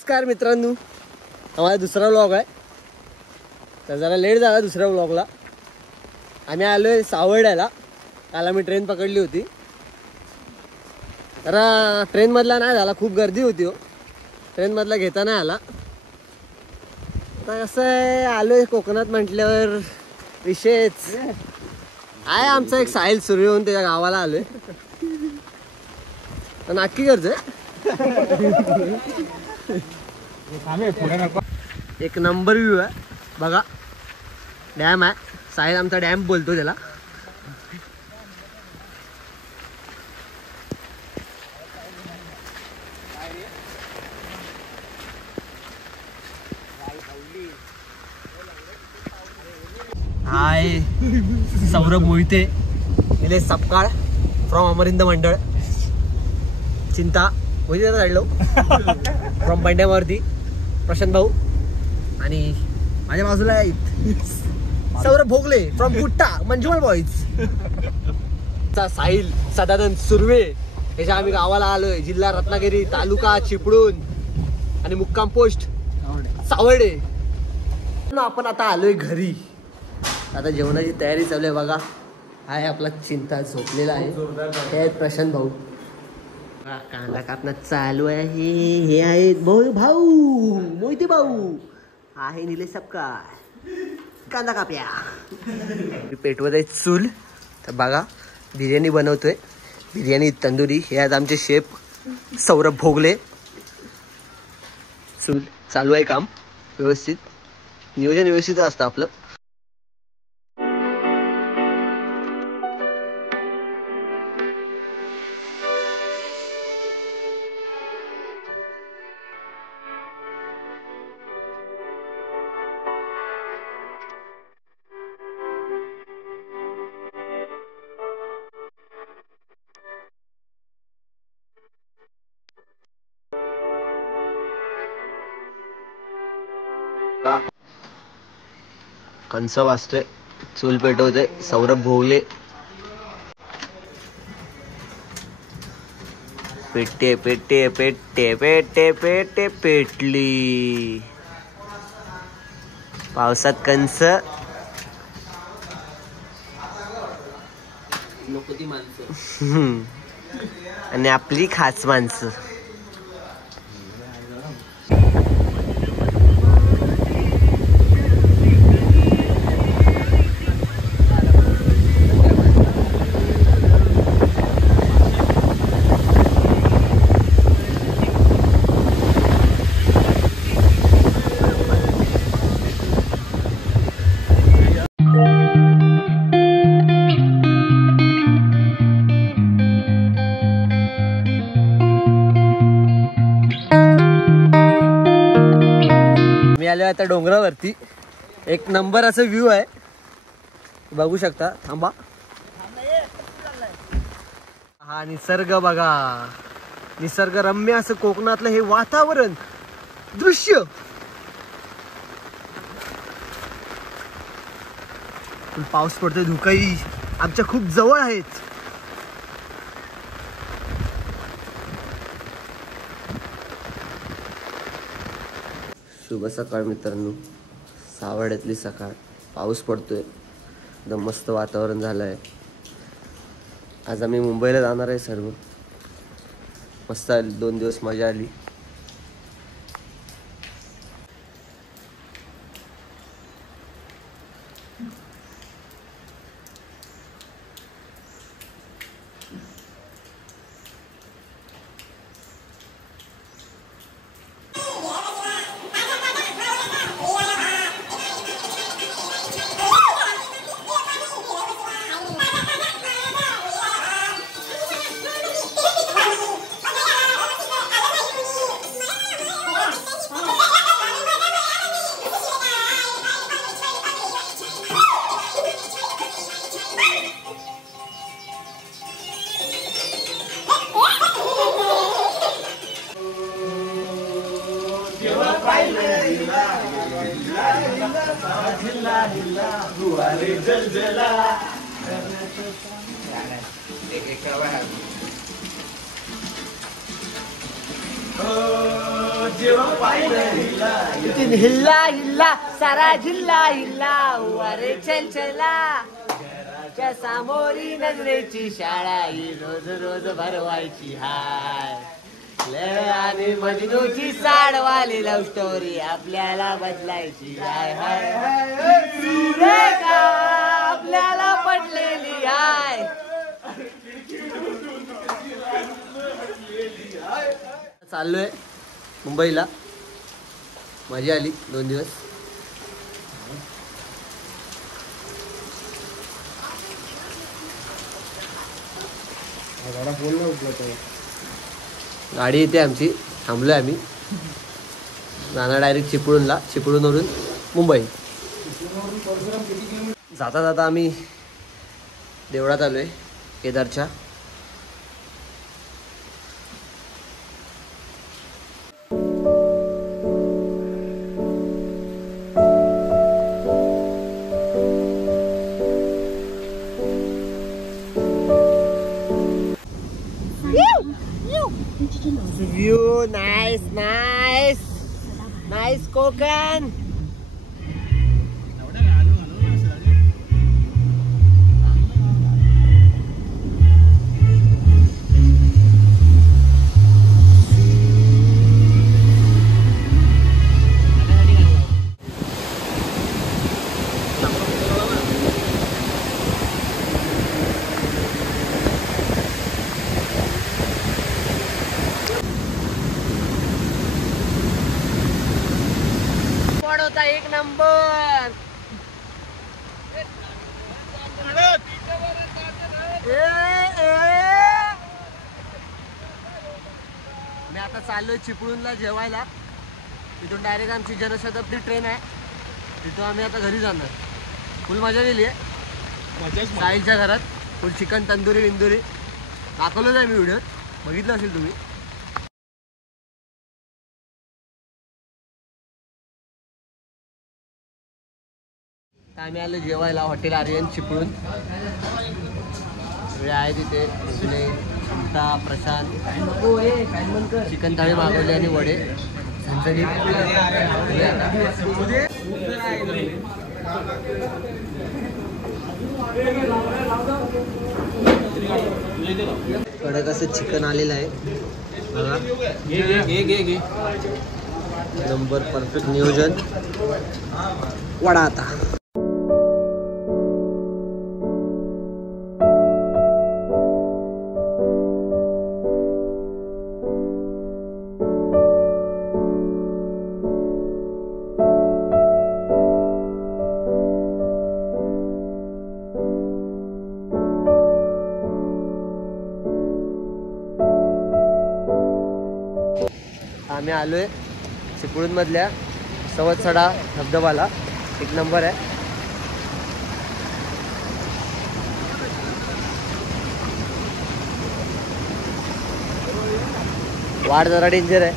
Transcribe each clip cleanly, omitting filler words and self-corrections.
नमस्कार मित्रांनो, हमारा दुसरा व्लॉग आहे. तर जरा लेट झाला दुसऱ्या व्लॉगला. आम्ही आलोय सावर्ड्याला. काल आम्ही ट्रेन पकडली होती. जरा ट्रेनमधला नाही झाला, खूप गर्दी होती हो. ट्रेनमधला घेता नाही आला. आता कसं आहे, आलोय कोकणात म्हटल्यावर विशेष आहे. आमचा एक साहिल सुरू होऊन त्याच्या गावाला आलोय. तर नक्की करतोय. एक नंबर व्ह्यू आहे बघा. डॅम आहे. साहिल आमचा डॅम बोलतो त्याला. हाय सौरभ मोहिते, निलेश सपकाळ फ्रॉम अमरिंद मंडळ, चिंता मोहिते साईडलो फ्रॉम बंड्यावरती, प्रशांत भाऊ आणि माझ्या बाजूला आहे सौरभ भोगले फ्रॉम कुट्टा मंजुमल बॉईज. साहिल सदानंद सुर्वे याच्या आम्ही गावाला आलोय. जिल्हा रत्नागिरी, तालुका चिपळूण आणि मुक्काम पोस्ट सावर्डे. आपण आता आलोय घरी. आता जेवणाची तयारी चालू आहे बघा. आहे आपला चिंता झोपलेला आहे. हे आहेत प्रशांत भाऊ. कांदा कापणं चालू आहे. हे आहेत भाऊ मोहिते भाऊ. आहे निलेश सपकाळ. कांदा काप्या पेटवत आहे चूल. तर बघा बिर्याणी बनवतोय. बिर्याणी तंदुरी. हे आहेत आमचे शेफ सौरभ भोगले. चूल चालू आहे. काम व्यवस्थित, नियोजन व्यवस्थित असतं आपलं. कंस वाजतोय. चूल पेटवते सौरभ भोगले. पेटे पेटे पेटे पेटे पेटे पेटली. पावसात कंस. आणि आपली खास माणसं. आता डोंगरावरती एक नंबर असं व्ह्यू आहे, बघू शकता. थांबा. हा निसर्ग बघा. निसर्गरम्य असं कोकणातलं हे वातावरण, दृश्य. पाऊस पडतोय. धुकई आमच्या खूप जवळ आहेत. शुभ सकाळ मित्रांनो. सावर्ड्यातली सकाळ. पाऊस पडतोय. एकदम मस्त वातावरण झालं आहे. आज आम्ही मुंबईला जाणार आहे सर्व. मस्त 2 दिवस मजा आली. हिल्ला हिल्ला सारा जिल्हा हिल्ला अरे चल चला घराच्या सामोरी नजरेची शाळा ही रोज रोज भरवायची हाय आणि मजनूची साडवाली लव्ह स्टोरी आपल्याला बदलायची हाय हाय हाय सुरेखा आपल्याला पटलेली हाय. चाललोय मुंबईला, मजा आली 2 दिवस. गाडी येते आमची, थांबलोय आम्ही. जाणार डायरेक्ट चिपळूणला, चिपळूणवरून मुंबई. जाता जाता आम्ही देवळात आलोय केदारच्या. View, nice, nice, nice Konkan. होता 1 नंबर. मी आता चाललोय चिपळूणला जेवायला. तिथून डायरेक्ट आमची जनशताब्दी ट्रेन आहे. तिथून आम्ही आता घरी जाणार. फुल मजा केली आहे साहिलच्या घरात. फुल चिकन तंदुरी विंदुरी दाखवलं आहे मी व्हिडिओत, बघितलं असेल तुम्ही. आम्ही आलो जेवायला हॉटेल आर्यन चिपळूण. वेळ आहे तिथे उगले, क्षमता, प्रशांत. चिकन थाळी मागवली आणि वडे झणझणीत. कडक असं चिकन आलेलं आहे बघा. नंबर परफेक्ट नियोजन. वडा आता आम्ही आलोय चिपळूण मधल्या सवतसडा धबधबाला. 1 नंबर आहे. वाढ जरा डेंजर आहे.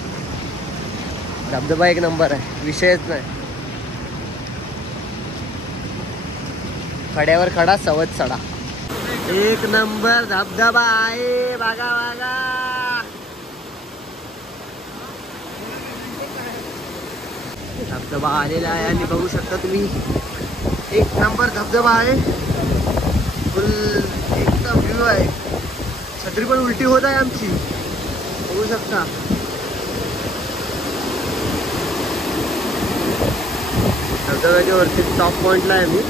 धबधबा 1 नंबर आहे, विषयच नाही. खड्यावर खडा सवतसडा 1 नंबर धबधबा आहे. बघा बघा धबधबा आलेला आहे आणि बघू शकता तुम्ही 1 नंबर धबधबा आहे. फुल एकदम व्ह्यू आहे. छत्री पण उलटी होत आहे आमची, बघू शकता. धबधब्याच्या वरती टॉप पॉइंटला आहे मी.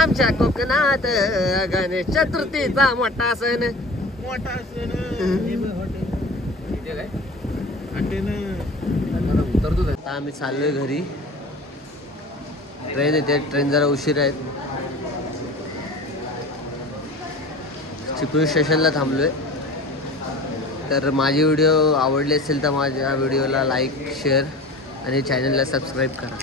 आमच्या कोकणात गणेश चतुर्थीचा मोठा सण. आता आम्ही चाललोय घरी. ट्रेन येते, ट्रेन जरा उशीर आहे. चिपळूण स्टेशनला थांबलोय. तर माझी व्हिडिओ आवडली असेल तर माझ्या व्हिडिओला लाईक, शेअर आणि चॅनलला सबस्क्राईब करा.